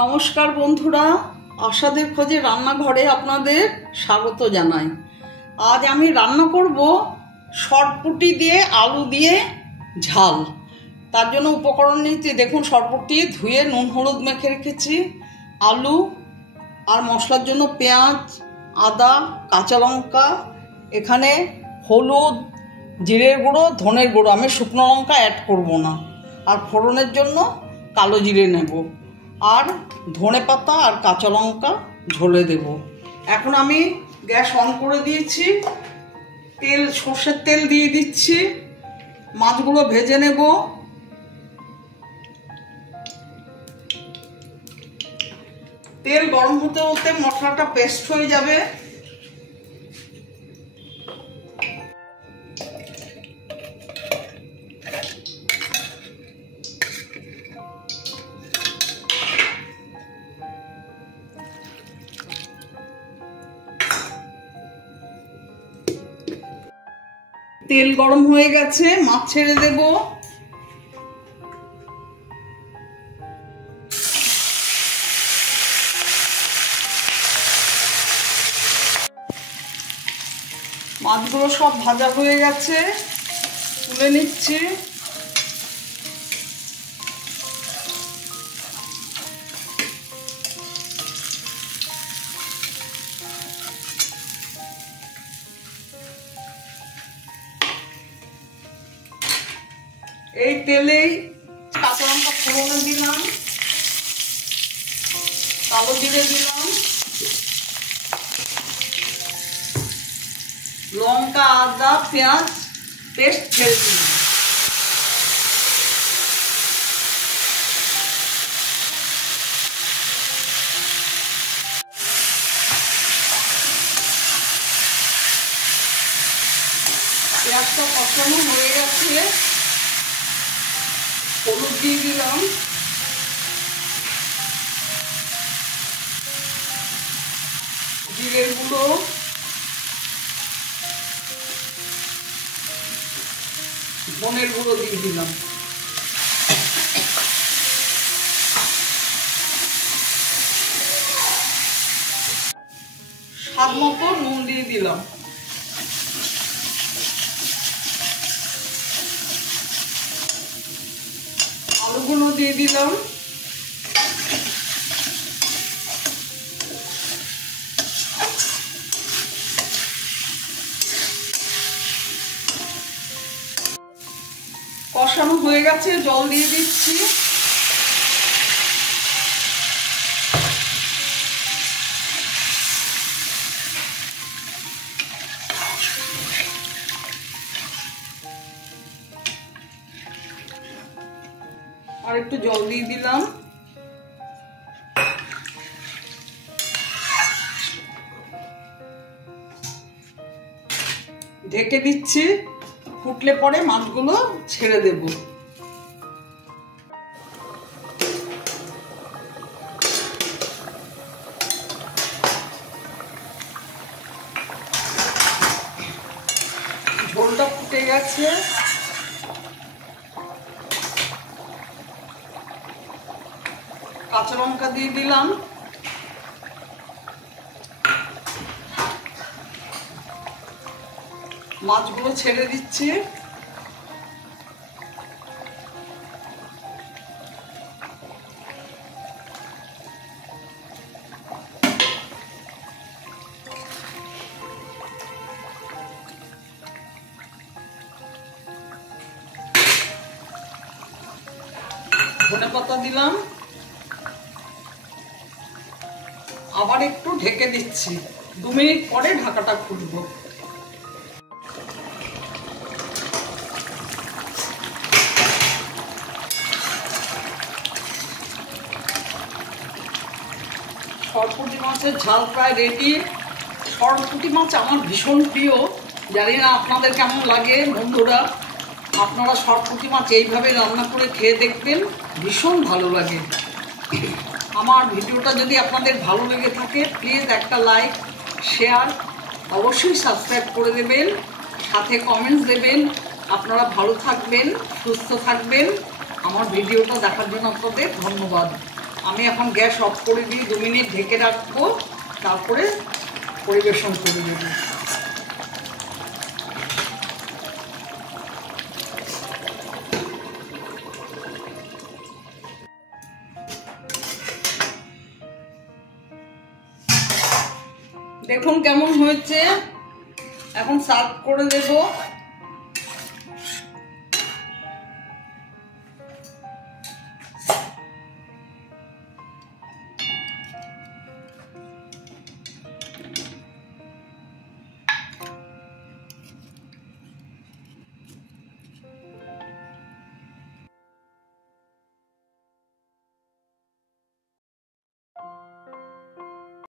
নমস্কার বন্ধুরা, আশাদের খোঁজে রান্নাঘরে আপনাদের স্বাগত জানাই। আজ আমি রান্না করব সরপুঁটি দিয়ে আলু দিয়ে ঝাল। তার জন্য উপকরণ নিচ্ছি, দেখুন সরপুঁটি ধুয়ে নুন হলুদ মেখে রেখেছি, আলু আর মশলার জন্য পেঁয়াজ, আদা, কাঁচা লঙ্কা, এখানে হলুদ, জিরের গুঁড়ো, ধনের গুঁড়ো, আমি শুকনো লঙ্কা অ্যাড করব না, আর ফোড়নের জন্য কালো জিরে নেব, আর ধনে পাতা আর কাঁচা লঙ্কা ঝোলে দেব। এখন আমি গ্যাস অন করে দিয়েছি, সর্ষের তেল দিয়ে দিচ্ছি, মাছগুলো ভেজে নেব। তেল গরম হতে হতে মশলাটা পেস্ট হয়ে যাবে। তেল গরম হয়ে গেছে, মাছ ছেড়ে দেব। মাছগুলো সব ভাজা হয়ে গেছে, তুলে নিচ্ছি। এই তেলেই কাঁচা লঙ্কা ফোড়নে দিলাম, কালো জিরে দিলাম, লঙ্কা, আদা, পেঁয়াজ পেস্ট ছেড়ে দিলাম। পেঁয়াজটা কষানো হয়ে গেছে, হলুদ দিয়ে দিলাম, জিরের গুঁড়ো, ধনের গুঁড়ো দিয়ে দিলাম, স্বাদ মতো নুন দিয়ে দিলাম। আলুগুলো দিয়ে দিলাম, কষানো হয়ে গেছে, জল দিয়ে দিচ্ছি। আর একটু জল দিয়ে দিলাম। ঢেকে দিচ্ছি, ফুটলে পরে মাছগুলো ছেড়ে দেব। ঝোলটা ফুটে গেছে, কাঁচা লঙ্কা দিয়ে দিলাম, মাছগুলো ছেড়ে দিচ্ছি। ধনে পাতা দিলাম, আবার একটু ঢেকে দিচ্ছি, 2 মিনিট পরে ঢাকাটা খুলবো। সরপুঁটি মাছের ঝাল প্রায় রেডি। সরপুঁটি মাছ আমার ভীষণ প্রিয়, জানি না আপনাদের কেমন লাগে। বন্ধুরা, আপনারা সরপুঁটি মাছ এইভাবে রান্না করে খেয়ে দেখবেন, ভীষণ ভালো লাগে। আমার ভিডিওটা যদি আপনাদের ভালো লেগে থাকে, প্লিজ একটা লাইক, শেয়ার, অবশ্যই সাবস্ক্রাইব করে দেবেন, সাথে কমেন্টস দেবেন। আপনারা ভালো থাকবেন, সুস্থ থাকবেন। আমার ভিডিওটা দেখার জন্য আপনাদের ধন্যবাদ। আমি এখন গ্যাস অফ করে দিয়ে 2 মিনিট ঢেকে রাখবো, তারপরে পরিবেশন করে দেব। দেখুন কেমন হয়েছে, এখন সার্ভ করে দেবো।